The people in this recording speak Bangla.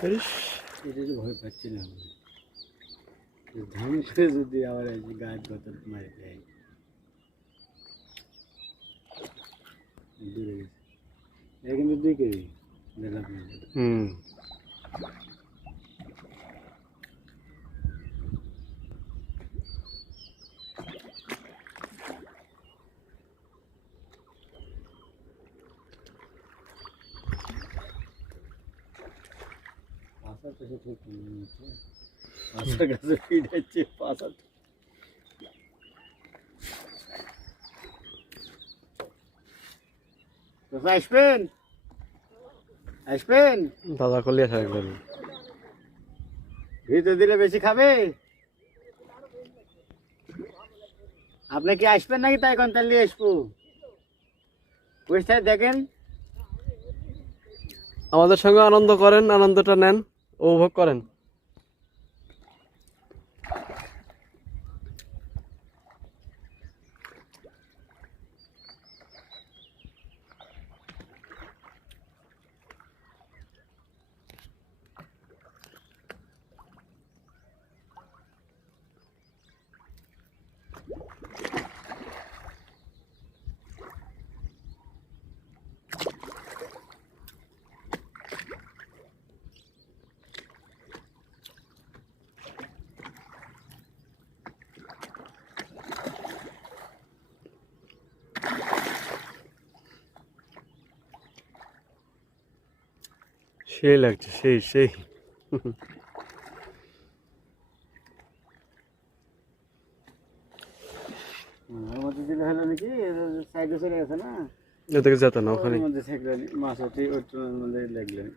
এটা তো ভয় পাচ্ছি না ধান করে যদি আবার গাছ বোতল মারি দেয় দূরে গেছে এটা কিন্তু 2 কেজি ডেভেলপমেন্ট পাশা তো ঠিক নিচ্ছে পাশা গাছে ফিরেছে পাশা তো আসবেন আসবেন দাদা কলিয়া থাকবেন ভিতর দিলে বেশি খাবে আপনি কি আসবেন নাকি তাই কোন তাহলে আসবো বুঝতে দেখেন আমাদের সঙ্গে আনন্দ করেন আনন্দটা নেন উপভোগ করেন সেই লাগছে সেই আমার মধ্যে দিলে হলো নাকি সাইডে চলে গেছে না এদিকে যেত না ওখানে মধ্যে মাছ ওই মধ্যে লাগলেন